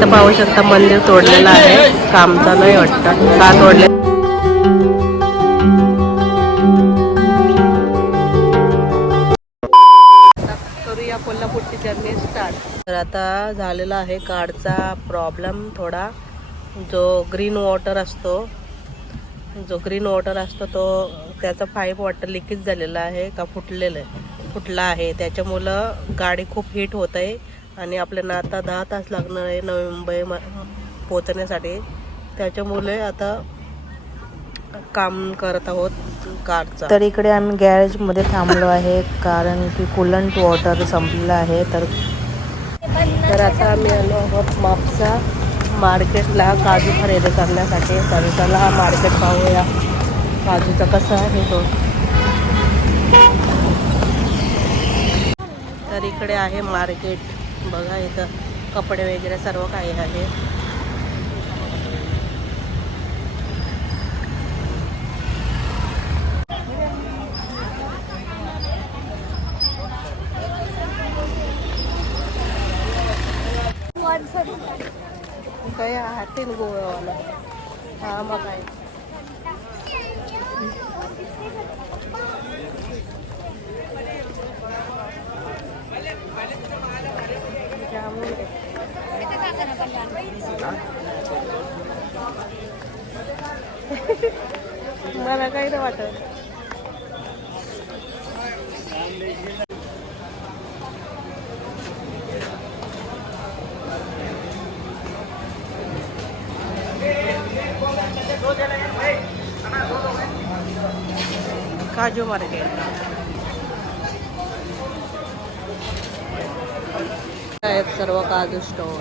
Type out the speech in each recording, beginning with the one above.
इथं पाहू शकता मंदिर तोडलेलं आहे, काम चालू आहे वाटतं. का तोडले करूया कोल्हापूरची जर्नी स्टार्ट. तर आता झालेला आहे कार्डचा प्रॉब्लेम थोडा. जो ग्रीन वॉटर असतो तो त्याचा पाईप वॉटर लिकेज झालेला आहे का फुटला आहे. त्याच्यामुळं गाडी खूप हीट होत आहे आणि आपल्याला आता 10 तास लागणार आहे नवी मुंबई पोहोचण्यासाठी. त्याच्यामुळे आता काम करत आहोत कारचा. तर इकडे आम्ही गॅरेजमध्ये थांबलो आहे कारण की कूलंट वॉटर संपलेलं आहे. तर आता आम्ही आलो आहोत मापसा मार्केटला काजू खरेदी करण्यासाठी. तर चला हा मार्केट पाहूया काजूचा कसा आहे तो. तर इकडे आहे मार्केट बघा, इथं कपडे वगैरे सर्व काही आहे. काय हातीन गोळावाला हा मग आहे. मला काही नाही वाटत. काजू मार्केट आहेत सर्व काजू स्टोर.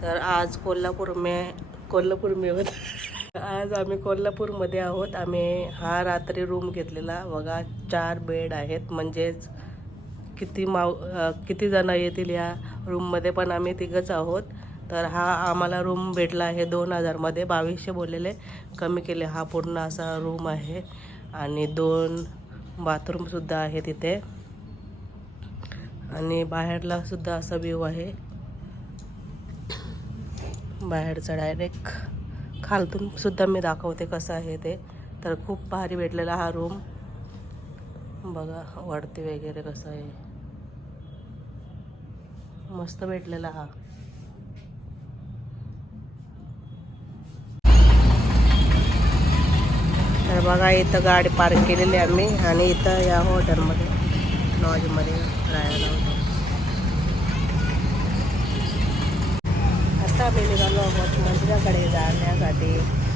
तर आज कोल्हापूर में आज आम्ही कोल्हापूरमध्ये आहोत. आम्ही हा रात्री रूम घेतलेला बघा. 4 बेड आहेत, म्हणजेच किती जण येतील या रूममध्ये, पण आम्ही 3घच आहोत. तर हा आम्हाला रूम भेटला आहे 2000मध्ये. 2200 बोललेले, कमी केले. हा पूर्ण असा रूम आहे आणि 2 बाथरूमसुद्धा आहे तिथे आणि बाहेरला सुद्धा असा व्ह्यू आहे. बाहेरचा डायरेक्ट खालतून सुद्धा मी दाखवते कसं आहे ते. तर खूप भारी भेटलेला हा रूम बघा. वरती वगैरे कसं आहे, मस्त भेटलेला हा. तर बघा इथं गाडी पार्क केलेली आम्ही आणि इथं या हॉटेलमध्ये लॉजमध्ये राहायला होतो. आता आम्ही निघालो आहोत मंदिराकडे जाण्यासाठी,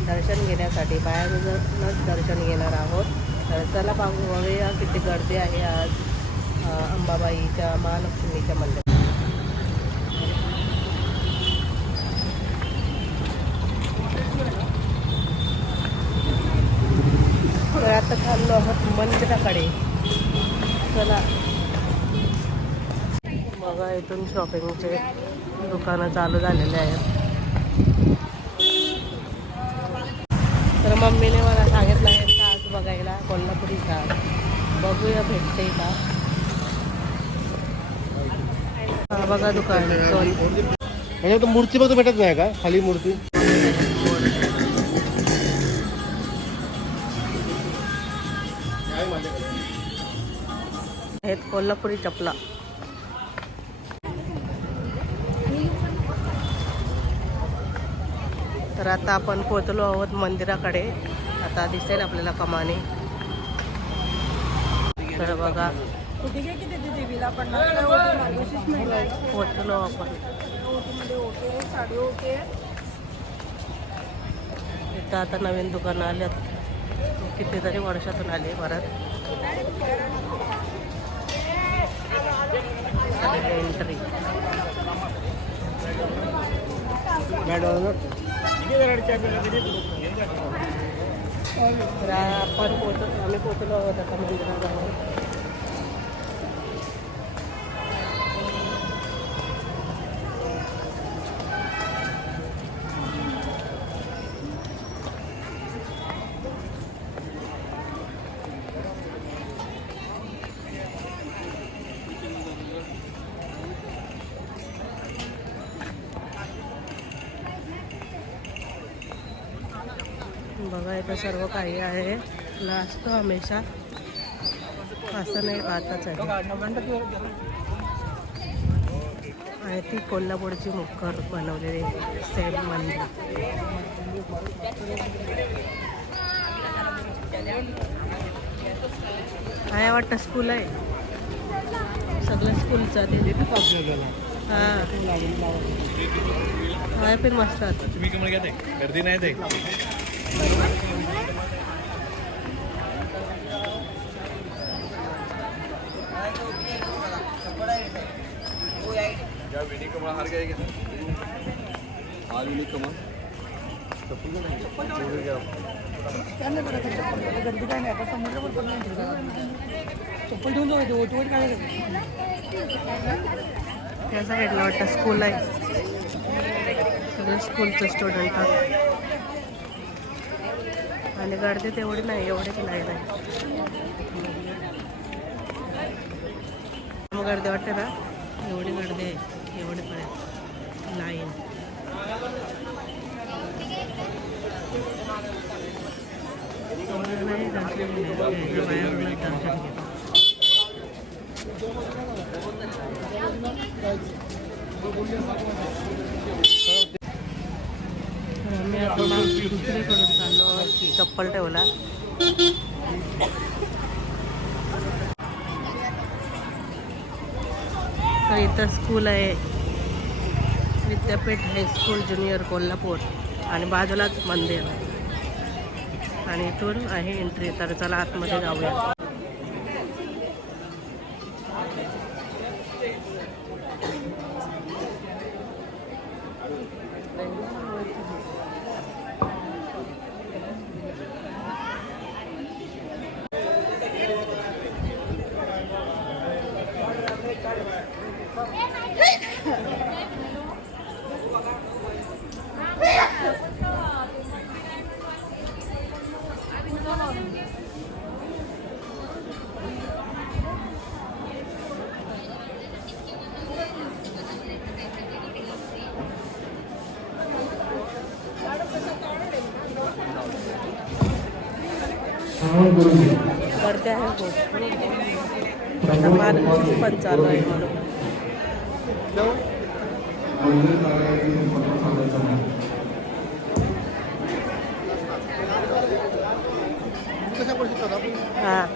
दर्शन घेण्यासाठी. बाहेरूनच दर्शन घेणार आहोत. तर चला बघूया किती गर्दी आहे आज अंबाबाईच्या महालक्ष्मीच्या मंदिरात. तर आता चाललो आहोत मंदिराकडे. चला बघा इथून शॉपिंगचे दुकानं चालू झालेले आहेत. तर मम्मीने मला सांगितलं आहे साज बघायला, कोल्हापुरी साज. बघूया भेटते का. हा बघा दुकान तो मूर्ती बघ भेटत नाही का खाली मूर्ती. आहेत कोल्हापुरी चपला. तर आता आपण पोहोचलो आहोत मंदिराकडे. आता दिसेल आपल्याला कमानी. तर बघा पोहोचलो आपण. इथं आता नवीन दुकानं आल्यात, कितीतरी वर्षातून आले परत. एंट्री तर आम्ही पोहोचलो आहोत आता मंदिराजवळ. बघा इथं सर्व काही आहे, असतं हमेशा, असं नाही आताच आहे. आणि ती कोल्हापूरची मुखर बनवलेली सेम मंदिर. आहे वाटतं स्कूल आहे, सगळं स्कूलचं ते. हां आहे पण मस्त आता. तुम्ही कमळ घ्या ते गर्दी नाही ते. विनी कमळ हार काय घेता हार विनी कमळ गर्दी काय नाही आता समुद्रावर चप्पल ठेवून जाऊ ओटवर काय त्या साईडला वाटतं स्कूल आहे, सगळे स्कूलचे स्टुडंट आणि गर्दी तेवढी नाही, एवढी की नाही मग गर्दी वाटते ना, एवढी गर्दी आहे, एवढी पण लाईन. नाही दर्शन घ्यायचं, बाहेरूनच दर्शन घेतो. मी आता दुसरीकडून चाललो, चप्पल ठेवला. तर इथं स्कूल आहे, विद्यापीठ हायस्कूल ज्युनियर कोल्हापूर, आणि बाजूलाच मंदिर, आणि इथून आहे एंट्री. तर चला आतमध्ये जाऊया. गर्दी आहे खूप, आता मार्गशीर्ष पण चालू आहे म्हणून. हां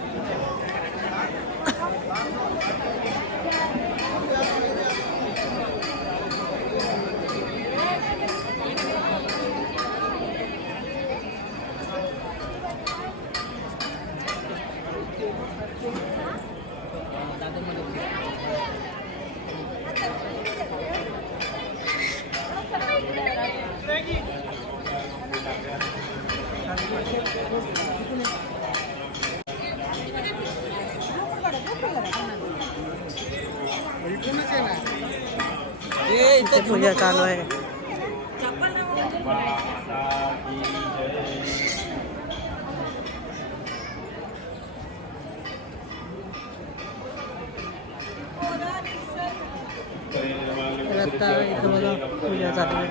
इथे पूजा चालू आहे. आता इथं बघा पूजा चालू आहे.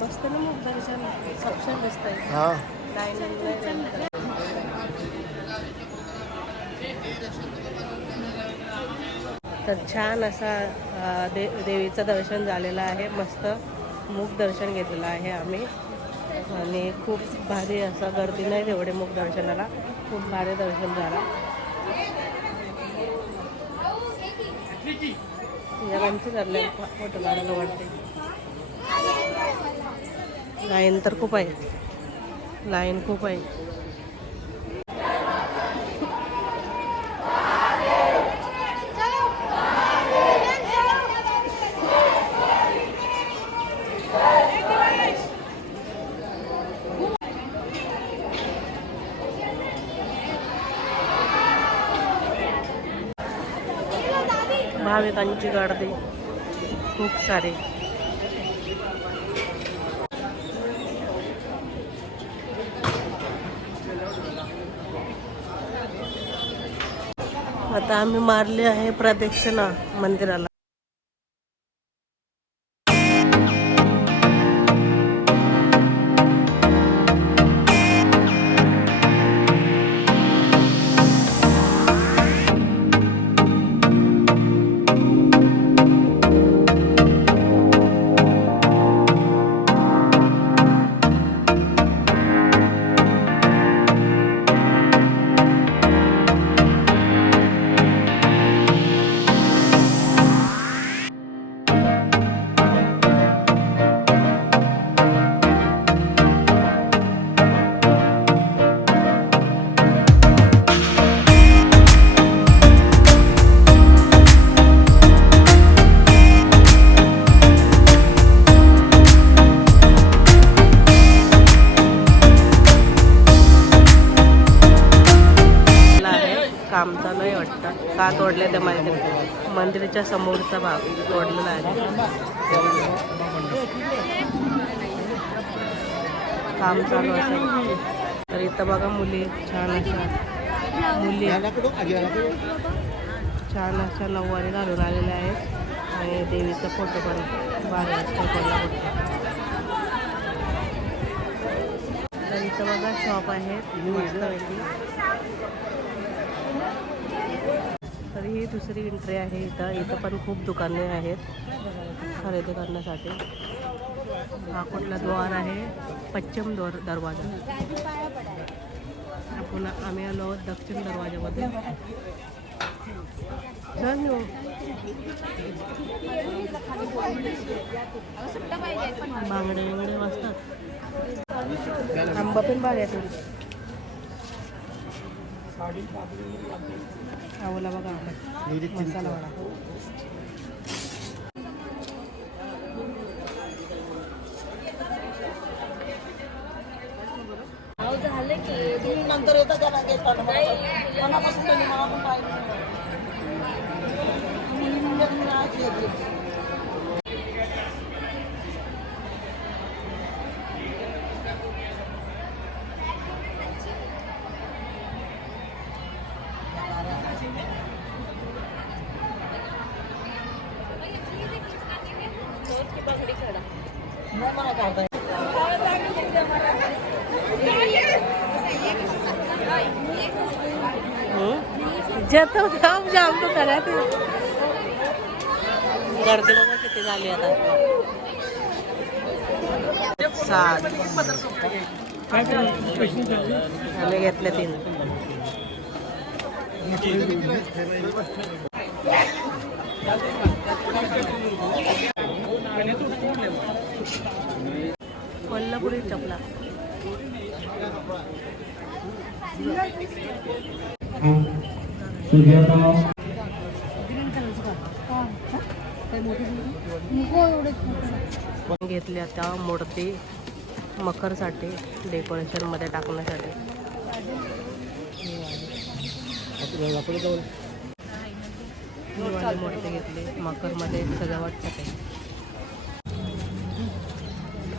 मस्त ना मग दर्शन सक्षम दिसतंय. हां तर छान असा देवीचं दर्शन झालेलं आहे. मस्त मूक दर्शन घेतलेलं आहे आम्ही. आणि खूप भारी असा गर्दी नाही तेवढे मुख दर्शनाला, खूप भारी दर्शन झाला. यांची चालले फोटो काढायला वाटते. लाईन तर खूप आहे, लाईन खूप आहे. भाविकांची गर्दी खूप सारी. आता आम्ही मारले आहे प्रदक्षिणा मंदिराला. काम चालू आहे वाटतं. का तोडले ते माहिती नाही. मंदिराच्या समोरचा भाग तोडलेला आहे. काम चालू असेल. तर इथं बघा मुली छान अशा छान अशा नऊवारी घालून आलेल्या आहेत आणि देवीचा फोटो पण भारी असतो कोल्हापूरचा. तर इथं बघा शॉप आहेत मस्तपैकी. तर ही दुसरी एंट्री आहे. इथं पण खूप दुकाने आहेत खरेदी करण्यासाठी. हा कुठला द्वार आहे? पश्चिम दरवाजा. पुन्हा आम्ही आलो आहोत दक्षिण दरवाजामध्ये. बांगडे वगैरे वाजतात. आंबा पण भारी आहे. आवला बघा मसाला वडा. झालं की नंतर येतं त्याला घेतात मनापासून त्यांनी मला पण पाहिजे. मला काढताय जातो काम जाम तो करा. ते गर्दी बघा किती झाली आता. 7 आम्ही घेतले 3. कोल्हापुरी चपला. घेतल्या त्या मूर्ती मकरसाठी डेकोरेशन मध्ये टाकण्यासाठी. ही वाली मूर्ती घेतली मकर मध्ये सजावटसाठी.